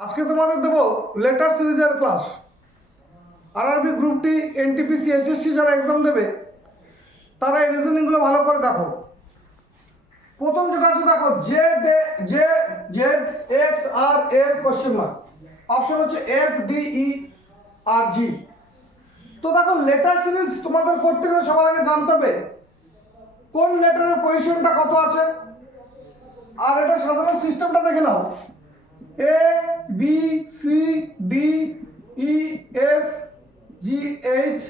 আজকে তোমাদের দেবো লেটার সিরিজের class. RRB group D, NTPC, SSC যারা এক্সাম দেবে তারা এই রিজনিংগুলো ভালো করে দেখো। প্রথম যেটা আছে দেখো, জেড এক্স আর এর কোশ্চেন মার্ক, অপশন হচ্ছে এফ ডি ই আর জি। তো দেখো, লেটার সিরিজ তোমাদের করতে গেলে সবার আগে জানতে হবে কোন লেটারের পজিশনটা কত আছে। আর এটা সাধারণ সিস্টেমটা দেখে নাও, A B C D E F G H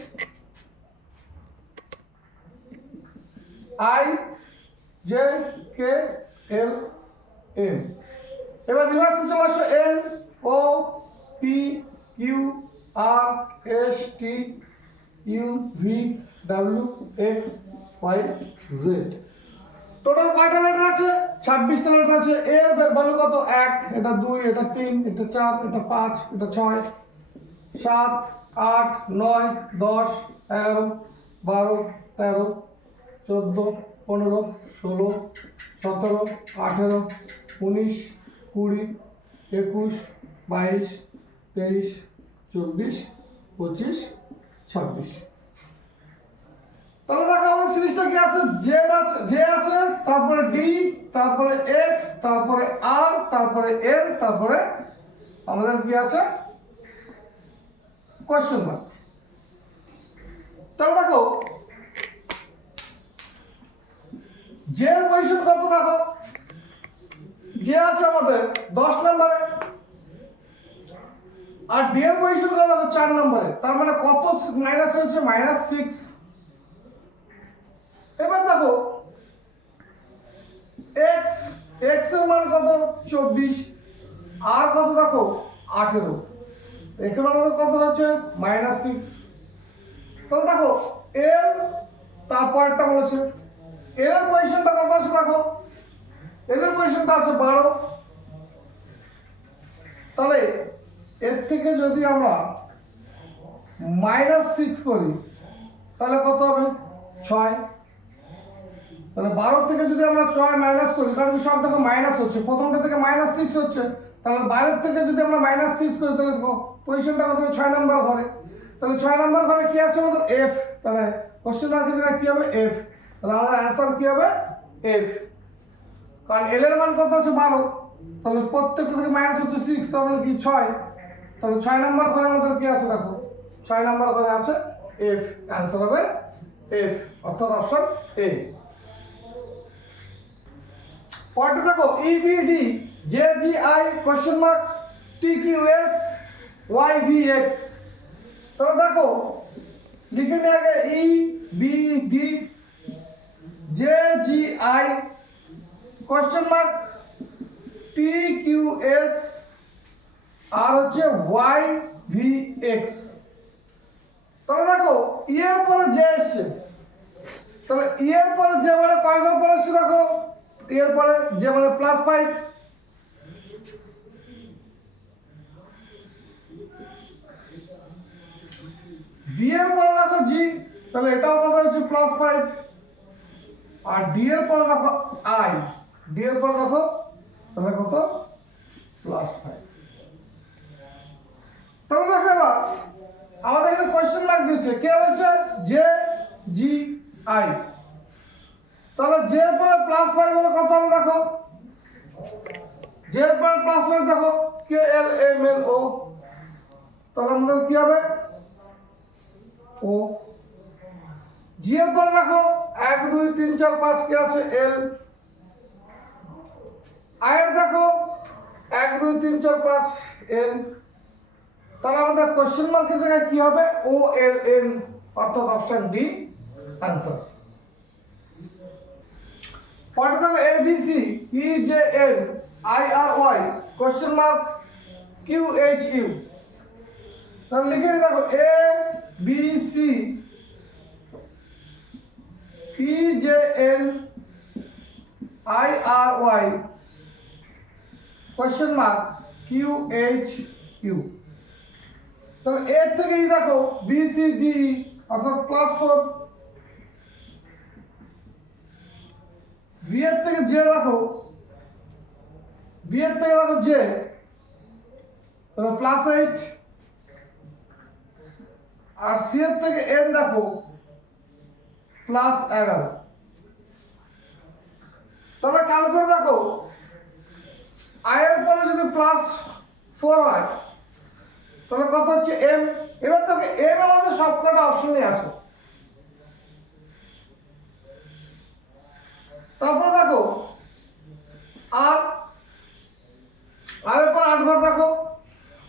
I J K L M. এবার রিভার্সে চলে আসো, N O P Q R S T U V W X Y Z. Total কয়টা লেটার আছে? 26টা লেটার আছে। এর ভ্যালু কত? 1, এটা 2, এটা 3, এটা 4, এটা 5, এটা 6, 7, 8, 9, 10, 11, 12, 13, 14, 15, 16, 17, 18, 19, 20, 21, 22, 23, 24, 25, 26। তাহলে দেখো আমাদের সিরিজটা কি আছে, জেড আছে, জে আছে, তারপরে ডি, তারপরে এক্স, তারপরে আর, তারপরে এল, তারপরে আমাদের কি আছে কোশ্চেন মার্ক। তাহলে দেখো জে এর পজিশন কত, দেখো জে আছে আমাদের 10 নম্বরে, আর ডি এর পজিশন কত দেখো 4 নম্বরে। তার মানে কত মাইনাস হয়েছে? -6। এবার দেখো এক্স, এক্স এর মান কত? 24। আর কত দেখো 18। এখানে আমাদের কত হচ্ছে? -6। তাহলে দেখো এর তারপরটা বলেছে, এর পজিশনটা কত আছে দেখো, এর পজিশনটা আছে 12। তাহলে এর থেকে যদি আমরা -6 করি তাহলে কত হবে? 6। তাহলে 12 থেকে যদি আমরা 6 মাইনাস করি, কারণ সব দেখো মাইনাস হচ্ছে, প্রথমটা থেকে -6 হচ্ছে, তাহলে বাইরের থেকে যদি আমরা -6 করি তাহলে পজিশনটা কত? 6 নাম্বার ঘরে। তাহলে 6 নাম্বার ঘরে কি আছে আমাদের? এফ। তাহলে কোশ্চেন মার্কের জায়গায় কি হবে? এফ। তাহলে আমাদের অ্যান্সার কি হবে? এফ। কারণ এল এর মান কত আছে? 12। তাহলে প্রত্যেকটা থেকে মাইনাস হচ্ছে 6, তার মানে কি 6। তাহলে 6 নাম্বার ঘরে আমাদের কি আছে দেখো, 6 নাম্বার ঘরে আছে এফ। অ্যান্সার হবে এফ, অর্থাৎ অপশন এ। পরেরটা দেখো, ইবিডি জেজিআই কোশ্চেন মার্ক টিকিউএস ওয়াইভিএক্স। তাহলে দেখো লিখে নিয়ে আগে ইবিডি জেজিআই কোশ্চেন মার্ক টিকিউএস আর হচ্ছে ওয়াইভিএক্স। তাহলে দেখো ই এর পরে জে এসছে, তাহলে ই এর পরে যে মানে কয় ঘর পরে এসছে দেখো, এর পরে যে মানে +5। ডি এর পরে দেখো জি, তাহলে এটাও কত হচ্ছে? +5। আর ডি এর পরে দেখো আই, ডি এর পরে দেখো তাহলে কত? +5। তাহলে দেখো এবার আমাদের এখানে কোশ্চেন মার্ক দিয়েছে, কে রয়েছে? J G I. তাহলে জে এর পরে +5 হলে কত হবে দেখো, জে এর পরে +5 দেখো, কে এল এম এল ও। তাহলে আমাদের কি হবে? ও। জি এর পরে দেখো 1 2 3 4 5 কে আছে? এল। আই এর দেখো 1 2 3 4 5 এন। তাহলে আমাদের কোশ্চেন মার্কের জায়গায় কি হবে? ও এল এন, অর্থাৎ অপশন ডি आंसर। পরেরটা দেখো A B C E J N I R Y question mark Q H U. তাহলে লিখে নি দেখো A B C E J N I R Y question mark Q H U. তাহলে A থেকে ই দেখো B C D অর্থাৎ +4। B এর থেকে জে দেখো, বি এর থেকে দেখো জে, তাহলে +8 আর সি এর থেকে এন দেখো +11। তবে খেয়াল করে দেখো আই এর পরে যদি +4 হয় তাহলে কত হচ্ছে এম। এবার তোকে এম আমাদের সবকটা অপশনে আসে। তারপর দেখো আর এর পর 8 ঘর দেখো,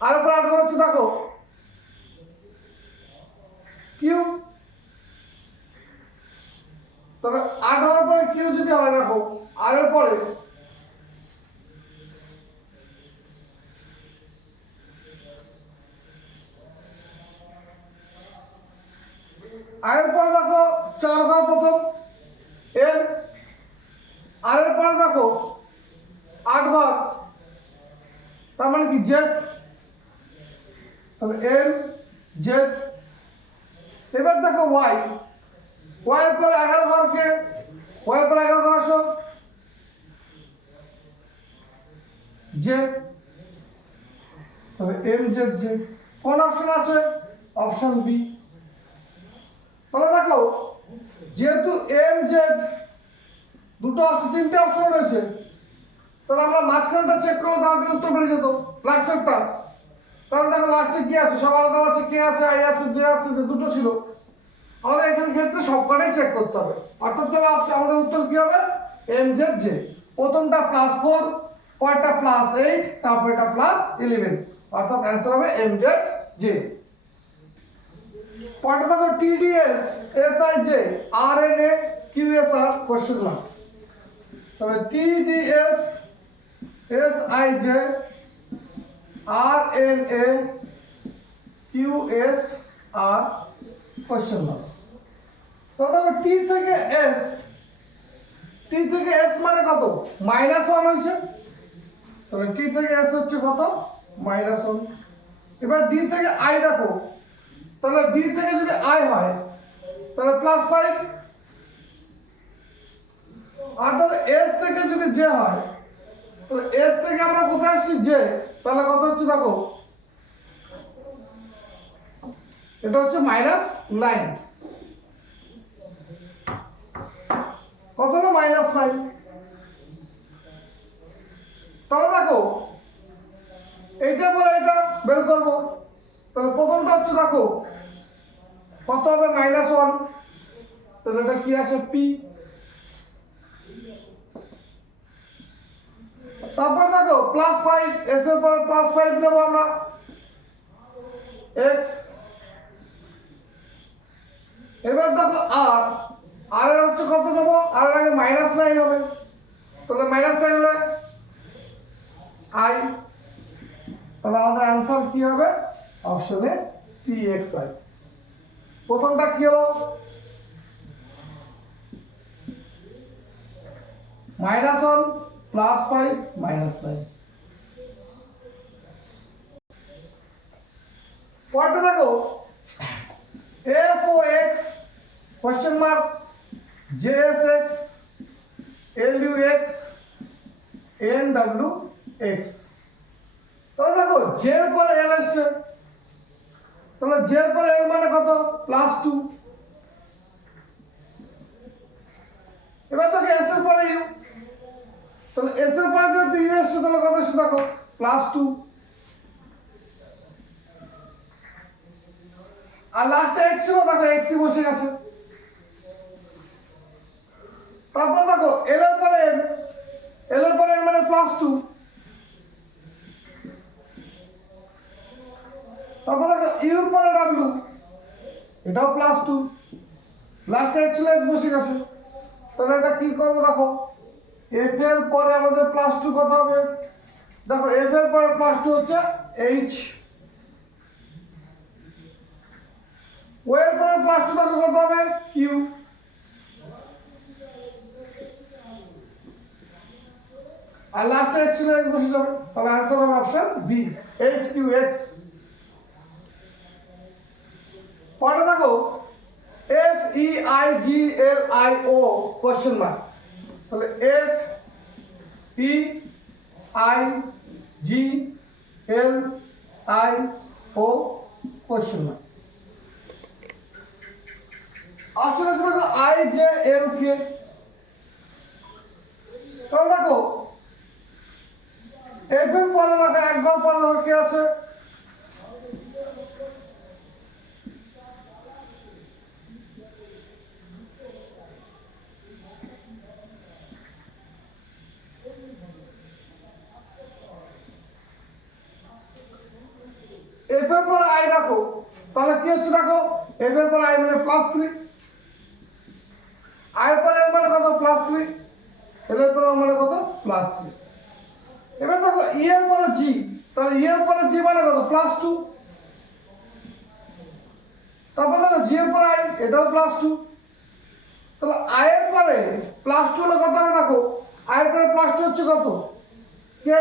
আর এর পর 8 ঘর হচ্ছে দেখো কিউ। তবে 8 হওয়ার পরে কিউ যদি হয় দেখো আর এর পরে পরে দেখো 4 ঘর প্রথম এম, আর এর পরে দেখো 8 ঘর, তার মানে কি জেড। তাহলে এম জেড। এবার দেখো ওয়াই, ওয়াই এর পরে 11 ঘরকে, ওয়াই এর পরে 11 ঘর আসো জেড। তবে এম জেড জেড কোন অপশন আছে? Option B. তাহলে দেখো যেহেতু এম জেড দুটো অপশন, তিনটে অপশন রয়েছে, তাহলে আমরা মাঝখানটা চেক করলে তাড়াতাড়ি উত্তর বেরিয়ে যেত লাস্টেরটা। কারণ দেখো লাস্টে কি আছে, সব আলাদা আছে, কে আছে, আই আছে, জে আছে, দুটো ছিল। আমাদের এখানে ক্ষেত্রে সবকটাই চেক করতে হবে। অর্থাৎ তাহলে আমাদের উত্তর কি হবে? M Z J. প্রথমটা +4, পরেরটা +8, তারপর এটা +11, অর্থাৎ অ্যান্সার হবে এম জেড জে। পরেরটা দেখো TDS এসআইজে RNA QSR question mark. তবে TDS এসআইজে RNA QSR question mark. তাহলে দেখো টি থেকে এস, টি থেকে এস মানে কত? -1 হয়েছে। তাহলে টি থেকে এস হচ্ছে কত? -1। এবার ডি থেকে আই দেখো, তাহলে ডি থেকে যদি আই হয় তাহলে +5। আর তাহলে এস থেকে যদি জে হয় তাহলে এস থেকে আমরা কোথায় আসছি? জে। তাহলে কত হচ্ছে দেখো, এটা হচ্ছে -9। কত হলো? -9। তাহলে দেখো এইটার পরে এটা বের করবো। তাহলে প্রথমটা হচ্ছে দেখো কত হবে? -1। তাহলে এটা কি আছে? পি। তারপর দেখো +5, এস এর পরে +5 নেবো আমরা, এক্স। এবার দেখো আর এর হচ্ছে কত নেবো? আর এর আগে -9 হবে, তাহলে -9 হলে আই। তাহলে আমাদের অ্যান্সার কি হবে? অপশনে পি এক্স আই। প্রথমটা কি হলো? -1 +5 -9। পরেরটা দেখো F O X question mark JS X LU X NW X. তাহলে দেখো জে এর পরে এল এসছে, তাহলে জে এর পরে এল মানে কত? +2। এবার দেখো এস এর পরে ইউ, তাহলে এস এর পরে যদি ইউ এসছে তাহলে কত এসছে দেখো? +2। আর লাস্টে এক্স ছিল, দেখো এক্সই বসে গেছে। তারপর দেখো এল এর পরে এল, এল এর পরে এল মানে +2। তারপর দেখো ইউর পরে ডাব্লিউ, এটাও +2। লাস্টে এক্স ছিল, এক্স বসে গেছে। তাহলে এটা কি করবো দেখো, এফ এর পরে আমাদের +2 কত হবে? দেখো এফ এর পরে +2 হচ্ছে এইচ। ও এর পরে +2 দেখো কত হবে? কিউ। আর লাস্টে এক্স ছিল, এক্স বসে যাবে। তাহলে অ্যান্সার হবে option B H Q X. পরে দেখো F E I G L I O question mark. তাহলে F E I G L I O question mark. Option আছে দেখো আই জে এল কে। কারণ দেখো এফ এর পরে দেখো এক ঘর পরে দেখো কে আছে, এফ এর পরে আই দেখো, তাহলে কি হচ্ছে দেখো এফ এর পরে আই মানে +3, আই এর পরে মানে কত +3, এল এর পরে মানে কত +3। এবার দেখো ই এর পরে জি, তাহলে ই এর পরে জি মানে কত +2, তারপর দেখো জি এর পরে আই এটাও +2, তাহলে আই এর পরে +2 হলে কত হবে দেখো, আই এর পরে +2 হচ্ছে কত কে।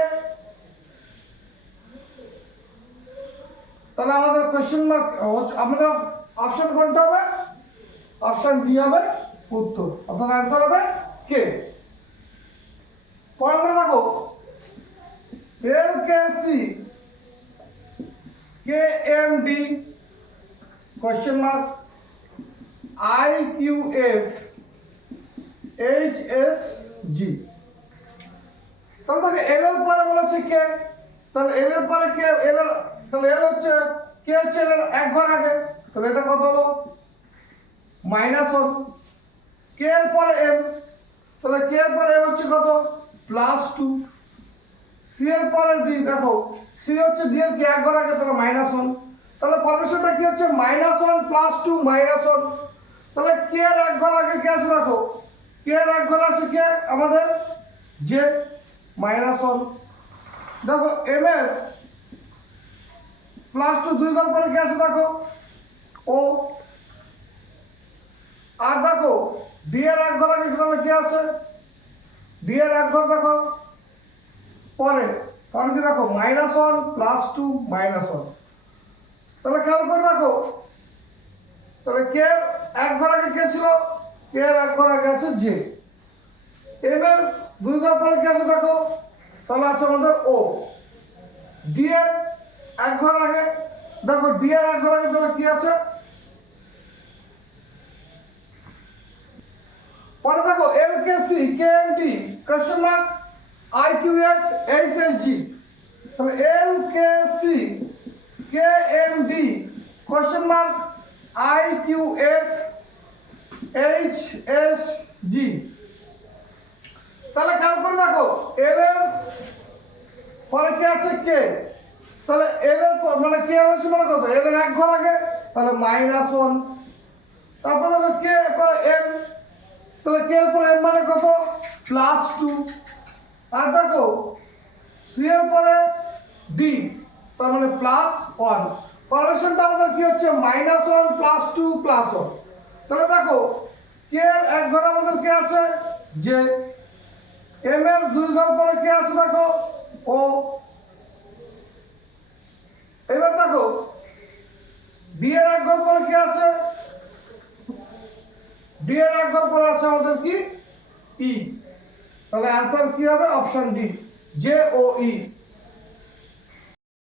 তাহলে আমাদের কোশ্চেন মার্ক আমাদের অপশন কোনটা হবে, অপশন ডি হবে উত্তর, অর্থাৎ অ্যান্সার হবে কে। পরে আমরা দেখো L K C K M D question mark I Q F H S G. তাহলে দেখো এল এর পরে বলেছে কে, তাহলে এল এর পরে কে, এল এর তাহলে এল হচ্ছে কে হচ্ছে এল এর এক ঘর আগে, তাহলে এটা কত হলো -1। কে এর পরে এম, তাহলে কে এর পরে এম হচ্ছে কত +2। সি এর পরে ডি, দেখো সি হচ্ছে ডি এর কে এক ঘর আগে, তাহলে -1। তাহলে ফরমেশনটা কি হচ্ছে -1 +2 -1। তাহলে কে এর এক ঘর আগে কে আছে দেখো, কে এর এক ঘর আছে কে আমাদের জে -1। দেখো এম এর +2 দুই ঘর পরে কে আছে দেখো ও। আর দেখো ডি এর এক ঘর আগে তাহলে কে আছে, ডি এর এক ঘর দেখো পরে, কারণ কি দেখো -1 +2 -1। তাহলে খেয়াল করে দেখো, তাহলে কে এক ঘর আগে কে ছিল, কে এর এক ঘর আগে আছে জে। এম এর দুই ঘর পরে কে আছে দেখো, তাহলে আছে আমাদের ও। ডি এর এক ঘর আগে দেখো, ডি এর এক ঘর আগে তাহলে কি আছে, পরে দেখো L K C K M D question mark I Q F H S G. তাহলে L K C K M D question mark I Q F H S G. তাহলে খেয়াল করে দেখো এল এর পরে কে আছে কে, তাহলে এল এর পর মানে কে হচ্ছে মানে কত, এল এর এক ঘর আগে তাহলে -1। তারপর দেখো কে পরে এম, তাহলে কে এর পরে এম মানে কত +2। আর দেখো সি এর পরে ডি, তার মানে +1। ফরমেশনটা আমাদের কি হচ্ছে -1 +2 +1। তাহলে দেখো কে এর এক ঘর আমাদের কে আছে যে, এম এর দুই ঘর পরে কে আছে দেখো ও। এবার দেখো ডি এর এক ঘর পরে কে আছে, ডি এর এক ঘর পরে আছে আমাদের কি ই। তাহলে অ্যান্সার কি হবে অপশন ডি জে ও ই।